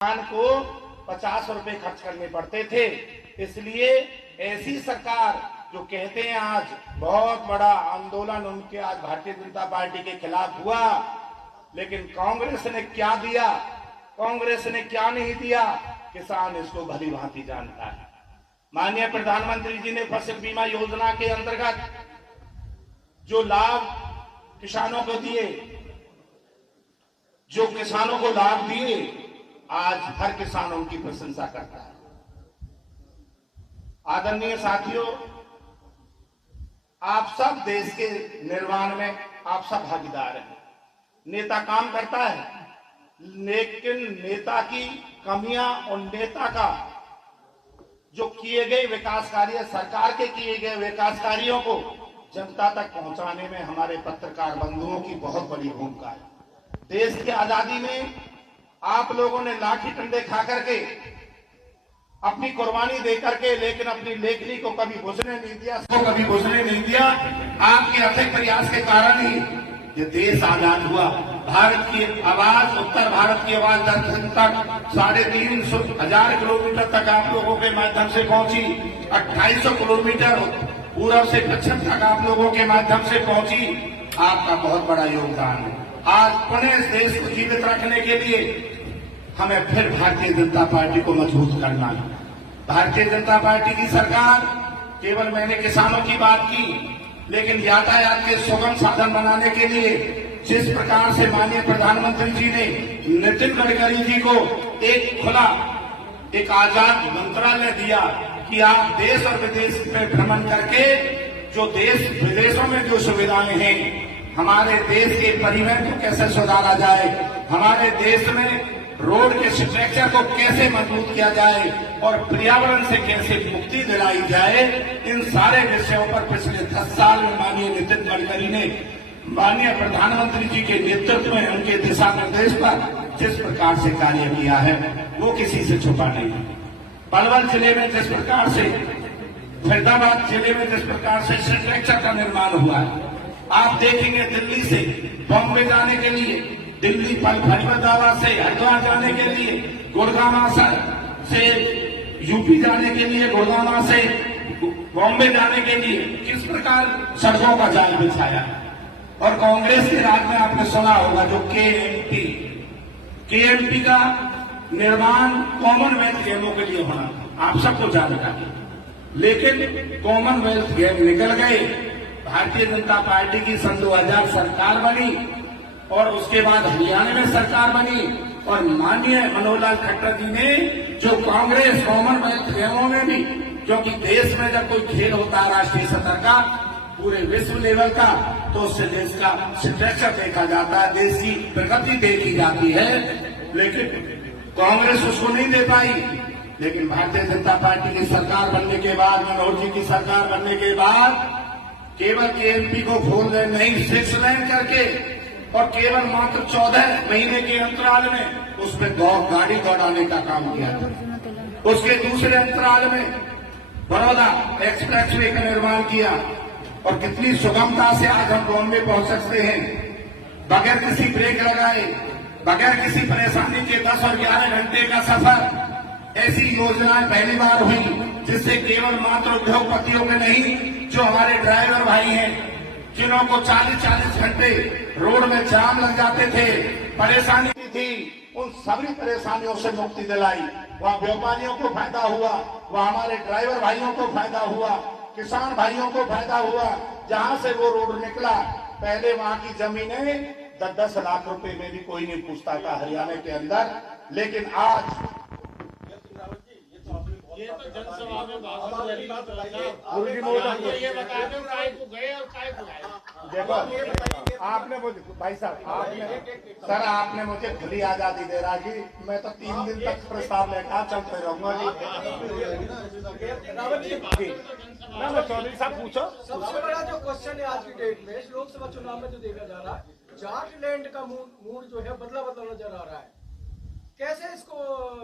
किसान को 50 रुपए खर्च करने पड़ते थे। इसलिए ऐसी सरकार जो कहते हैं आज बहुत बड़ा आंदोलन उनके आज भारतीय जनता पार्टी के खिलाफ हुआ, लेकिन कांग्रेस ने क्या दिया, कांग्रेस ने क्या नहीं दिया, किसान इसको भली भांति जानता है। माननीय प्रधानमंत्री जी ने फसल बीमा योजना के अंतर्गत जो लाभ किसानों को दिए, जो किसानों को लाभ दिए, आज हर किसान उनकी प्रशंसा करता है। आदरणीय साथियों, आप सब देश के निर्माण में आप सब भागीदार हैं। नेता काम करता है, लेकिन नेता की कमियां और नेता का जो किए गए विकास कार्य, सरकार के किए गए विकास कार्यों को जनता तक पहुंचाने में हमारे पत्रकार बंधुओं की बहुत बड़ी भूमिका है। देश की आजादी में आप लोगों ने लाठी डंडे खा करके अपनी कुर्बानी दे करके, लेकिन अपनी लेखनी को कभी बुझने नहीं दिया, कभी बुझने नहीं दिया। आपके अथक प्रयास के कारण ही ये देश आजाद हुआ। भारत की आवाज, उत्तर भारत की आवाज दक्षिण तक 350,000 किलोमीटर तक आप लोगों के माध्यम से पहुंची। 2800 किलोमीटर पूर्व से पश्चिम तक आप लोगों के माध्यम से पहुंची। आपका बहुत बड़ा योगदान है। आज पुनः इस देश को जीवित रखने के लिए हमें फिर भारतीय जनता पार्टी को मजबूत करना है। भारतीय जनता पार्टी की सरकार, केवल मैंने किसानों की बात की, लेकिन यातायात के सुगम साधन बनाने के लिए जिस प्रकार से माननीय प्रधानमंत्री जी ने नितिन गडकरी जी को एक खुला, एक आजाद मंत्रालय दिया कि आप देश और विदेश में भ्रमण करके जो देश विदेशों में जो सुविधाएं हैं, हमारे देश के परिवहन को कैसे सुधारा जाए, हमारे देश में रोड के स्ट्रक्चर को कैसे मजबूत किया जाए और पर्यावरण से कैसे मुक्ति दिलाई जाए, इन सारे विषयों पर पिछले 10 साल में माननीय नितिन गडकरी ने माननीय प्रधानमंत्री जी के नेतृत्व में उनके दिशा निर्देश पर जिस प्रकार से कार्य किया है वो किसी से छुपा नहीं है। पलवल जिले में जिस प्रकार से, फरीदाबाद जिले में जिस प्रकार से स्ट्रक्चर का निर्माण हुआ है, आप देखेंगे दिल्ली से बॉम्बे जाने के लिए, दिल्ली फरीदाबाद से हरिद्वार जाने के लिए, गुड़गांव से यूपी जाने के लिए, गुड़गांव से बॉम्बे जाने के लिए किस प्रकार सड़कों का जाल बिछाया। और कांग्रेस के राज में आपने सुना होगा जो केएमपी का निर्माण कॉमनवेल्थ गेमों के लिए होना, आप सबको जानता है, लेकिन कॉमनवेल्थ गेम निकल गए। भारतीय जनता पार्टी की सन 2000 सरकार बनी और उसके बाद हरियाणा में सरकार बनी और माननीय मनोहर लाल खट्टर जी ने जो कांग्रेस कॉमनवेल्थ गेमों में भी, क्योंकि देश में जब कोई खेल होता है राष्ट्रीय स्तर का, पूरे विश्व लेवल का, तो उससे देश का स्ट्रक्चर देखा जाता है, देश की प्रगति देखी जाती है, लेकिन कांग्रेस उसको नहीं दे पाई। लेकिन भारतीय जनता पार्टी की सरकार बनने के बाद, मनोहर जी की सरकार बनने के बाद केवल केएमपी को 4 लेन नहीं 6 लेन करके और केवल मात्र 14 महीने के अंतराल में उसमें गाड़ी दौड़ाने का काम किया था। उसके दूसरे अंतराल में बड़ौदा एक्सप्रेस वे का निर्माण किया और कितनी सुगमता से आज हम बॉम्बे पहुंच सकते हैं बगैर किसी ब्रेक लगाए, बगैर किसी परेशानी के 10 और 11 घंटे का सफर। ऐसी योजनाएं पहली बार हुई जिससे केवल मात्र उद्योगपतियों के नहीं, जो हमारे ड्राइवर भाई हैं, जिन्हों को 40-40 घंटे रोड में जाम लग जाते थे, परेशानी थी, उन सभी परेशानियों से मुक्ति दिलाई। वहाँ व्यापारियों को फायदा हुआ, वहाँ हमारे ड्राइवर भाइयों को फायदा हुआ, किसान भाइयों को फायदा हुआ। जहां से वो रोड निकला, पहले वहां की जमीनें 10-10 लाख रुपए में भी कोई नहीं पूछता था हरियाणा के अंदर, लेकिन आज ये तो जनसभा में देखो, आपने मुझे भाई साहब आपने मुझे खुली आजादी दे रहा जी, मैं तो 3 दिन तक प्रस्ताव लेकर चलते रहूंगा जी। ना मैं चौधरी साहब पूछो। सबसे बड़ा जो क्वेश्चन है आज की डेट में लोकसभा चुनाव में जो देखा जा रहा है, जाटलैंड का मूड जो है बदला नजर आ रहा है, कैसे इसको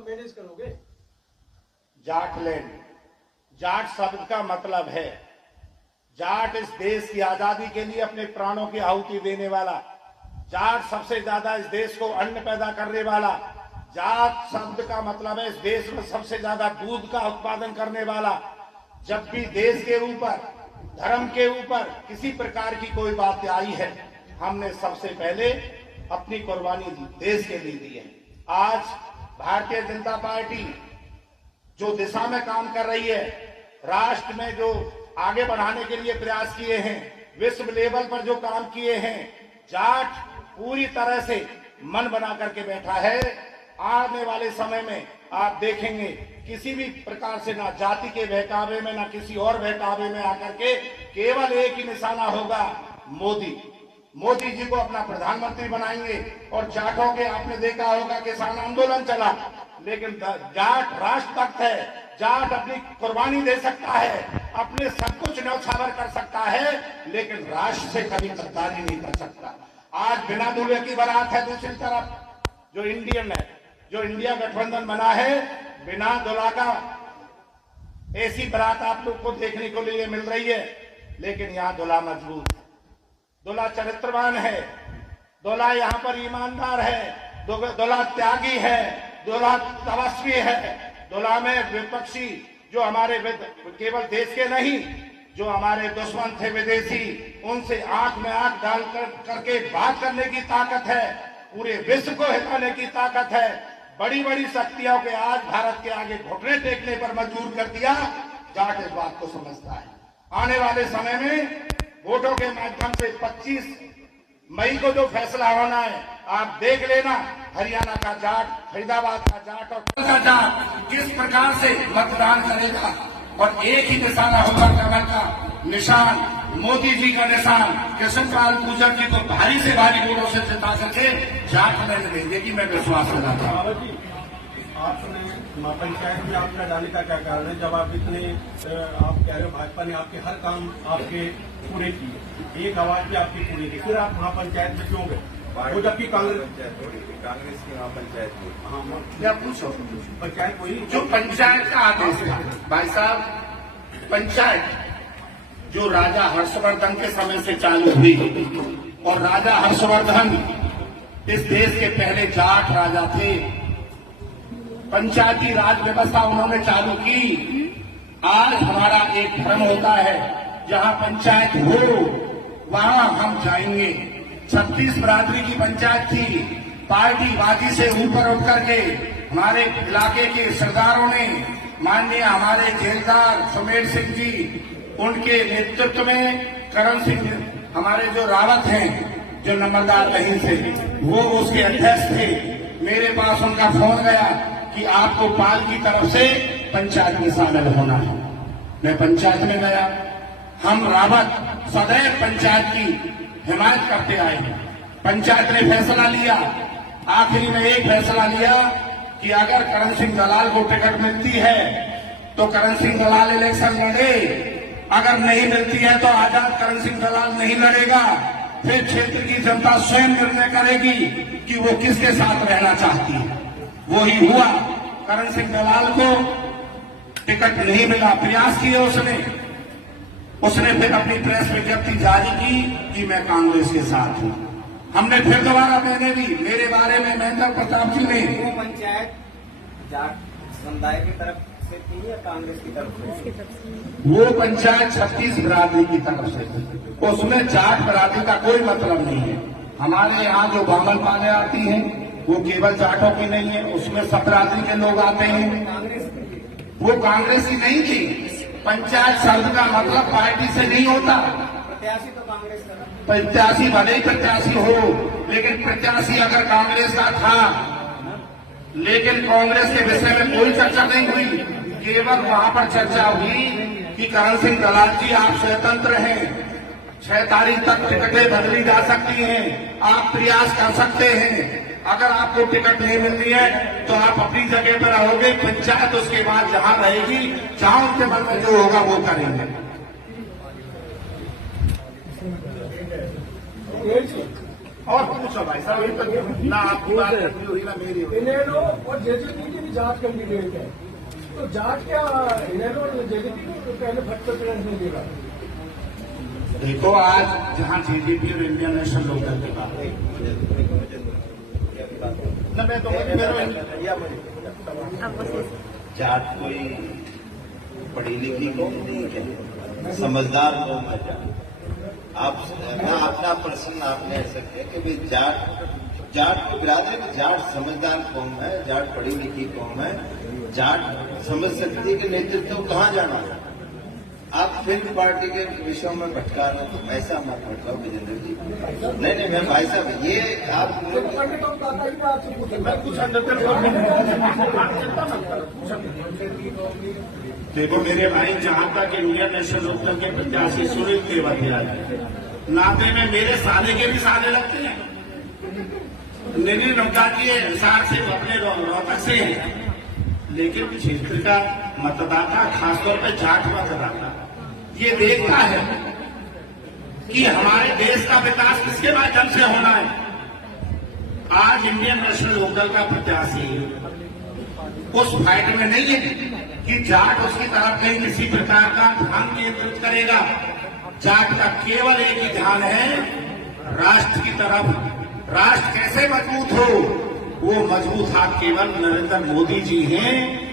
मैनेज करोगे? जाटलैंड, जाट शब्द का मतलब है, जाट इस देश की आजादी के लिए अपने प्राणों की आहुति देने वाला, जाट सबसे ज्यादा इस देश को अन्न पैदा करने वाला, जात शब्द का मतलब है इस देश में सबसे ज्यादा दूध का उत्पादन करने वाला। जब भी देश के ऊपर, धर्म के ऊपर किसी प्रकार की कोई बात आई है, हमने सबसे पहले अपनी कुर्बानी देश के लिए दी है। आज भारतीय जनता पार्टी जो दिशा में काम कर रही है, राष्ट्र में जो आगे बढ़ाने के लिए प्रयास किए हैं, विश्व लेवल पर जो काम किए हैं, जाट पूरी तरह से मन बना करके बैठा है। आने वाले समय में आप देखेंगे किसी भी प्रकार से ना जाति के बहकावे में, ना किसी और बहकावे में आकर के केवल एक ही निशाना होगा, मोदी जी को अपना प्रधानमंत्री बनाएंगे। और जाटों के आपने देखा होगा किसान आंदोलन चला, लेकिन जाट राष्ट्रभक्त है, जाट अपनी कुर्बानी दे सकता है, अपने सब कुछ न्यौछावर कर सकता है, लेकिन राष्ट्र से कभी गद्दारी नहीं कर सकता। आज बिना दूल्हे की बारात है, दूसरी तरफ जो इंडिया गठबंधन बना है, बिना दूल्हा का ऐसी बारात आप लोग को देखने को लिए मिल रही है। लेकिन यहाँ दूल्हा मजबूत है, दूल्हा चरित्रवान है, दूल्हा यहाँ पर ईमानदार है, दूल्हा त्यागी है, दूल्हा तपस्वी है। दूल्हा में विपक्षी जो हमारे केवल देश के नहीं, जो हमारे दुश्मन थे विदेशी, उनसे आंख में आंख डाल करके बात करने की ताकत है, पूरे विश्व को हिलाने की ताकत है। बड़ी बड़ी शक्तियों के आज भारत के आगे घुटने टेकने पर मजबूर कर दिया। जाट इस बात को समझता है। आने वाले समय में वोटों के माध्यम से 25 मई को जो फैसला होना है, आप देख लेना, हरियाणा का जाट, फरीदाबाद का जाट और का जाट किस प्रकार से मतदान करेगा। और एक ही निशाना होगा कमल का निशान, मोदी जी का निशान। कृष्णपाल पूजन जी को भारी से भारी वोटों से जिता सके, जाट में देगी, मैं विश्वास करता हूँ। आपने पंचायत में आप डालने का क्या कारण है? जब आप इतने आप कह रहे हो भाजपा ने आपके हर काम आपके पूरे किए, एक आवाज भी आपकी पूरी की, फिर आप महापंचायत में क्यों गए? वो जबकि कांग्रेस की महापंचायत क्या पूछो, पंचायत वही जो पंचायत का आदेश है भाई साहब। पंचायत जो राजा हर्षवर्धन के समय से चालू हुई, और राजा हर्षवर्धन इस देश के पहले जाट राजा थे। पंचायती राज व्यवस्था उन्होंने चालू की। आज हमारा एक भ्रम होता है, जहां पंचायत हो वहां हम जाएंगे। 36 बरादरी की पंचायत थी, पार्टीबाजी से ऊपर उठ करके हमारे इलाके के सरदारों ने, माननीय हमारे जेलदार सुमेर सिंह जी, उनके नेतृत्व में करण सिंह हमारे जो रावत हैं, जो नंबरदार कहीं से, वो उसके अध्यक्ष थे। मेरे पास उनका फोन गया कि आपको पाल की तरफ से पंचायत में शामिल होना है। मैं पंचायत में गया। हम रावत सदैव पंचायत की हिमायत करते आए हैं। पंचायत ने फैसला लिया, आखिरी में एक फैसला लिया कि अगर करण सिंह दलाल को टिकट मिलती है तो करण सिंह दलाल इलेक्शन लड़े, अगर नहीं मिलती है तो आजाद करण सिंह दलाल नहीं लड़ेगा। फिर क्षेत्र की जनता स्वयं निर्णय करेगी कि वो किसके साथ रहना चाहती है। वो ही हुआ। करण सिंह दलाल को टिकट नहीं मिला, प्रयास किए उसने फिर अपनी प्रेस विज्ञप्ति जारी की कि मैं कांग्रेस के साथ हूं। हमने फिर दोबारा, मैंने भी, मेरे बारे में महेंद्र प्रताप जी ने, वो पंचायत जाट समुदाय की तरफ से थी या कांग्रेस की तरफ से? वो पंचायत 36 बरादरी की तरफ से थी। उसमें जाट बरादरी का कोई मतलब नहीं है। हमारे यहाँ जो बामन पाने आती हैं वो केवल जाटों की नहीं है, उसमें सब बरादरी के लोग आते हैं। वो कांग्रेस की नहीं थी। पंचायत शब्द का मतलब पार्टी से नहीं होता। प्रत्याशी तो कांग्रेस का, प्रत्याशी भले ही प्रत्याशी हो, लेकिन प्रत्याशी अगर कांग्रेस का था, लेकिन कांग्रेस के विषय में कोई चर्चा नहीं हुई। केवल वहां पर चर्चा हुई कि करण सिंह दलाल जी आप स्वतंत्र हैं, 6 तारीख तक टिकटें बदली जा सकती हैं, आप प्रयास कर सकते हैं। अगर आपको टिकट नहीं मिल रही है तो आप अपनी जगह पर रहोगे, पंचायत उसके बाद जहां रहेगी, जहां उनके मन में जो होगा वो करेंगे। और पूछो भाई साहब, ये तो ना आपकी बात करनी हुई ना मेरी हुई। इनेलो और जेजेपी की भी जाट कैंडिडेट है, तो जाट क्या इनेलो और जेजेपी को पहले भट्ट प्रेस नहीं देगा? देखो, आज जहां जेजेपी और इंडियन नेशनल लोकदल की बात है, न मैं तो मेरा जाट कोई पढ़ी लिखी कौन नहीं है, समझदार कौन है जाट। आप ना अपना प्रश्न आपने ऐसा किया कि भाई जाट को बिरादरी में जाट समझदार कौन है, जाट पढ़ी लिखी कौन है, जाट समझ सकती है कि नेतृत्व कहाँ जाना है। आप फिल्म पार्टी के विषयों में भटका रहे हो, ऐसा मत भटकाओ विजेंद्र जी। नहीं मैं भाई साहब ये आप मैं कुछ देखो मेरे भाई, जहां तक इंडियन नेशनल लोकदल के प्रत्याशी सुनील केवटियाल नाते में मेरे साले के भी साले लगते हैं। निधि नड्डा के हिसाब से अपने रोहतक से हैं, लेकिन क्षेत्र का मतदाता खासतौर पर जाट मतदाता ये देखता है कि हमारे देश का विकास किसके माध्यम से होना है। आज इंडियन नेशनल लोकदल का प्रत्याशी उस फाइट में नहीं है कि जाट उसकी तरफ कहीं किसी प्रकार का ध्यान केंद्रित करेगा। जाट का केवल एक ही ध्यान है, राष्ट्र की तरफ। राष्ट्र कैसे मजबूत हो, वो मजबूत हाथ केवल नरेंद्र मोदी जी हैं।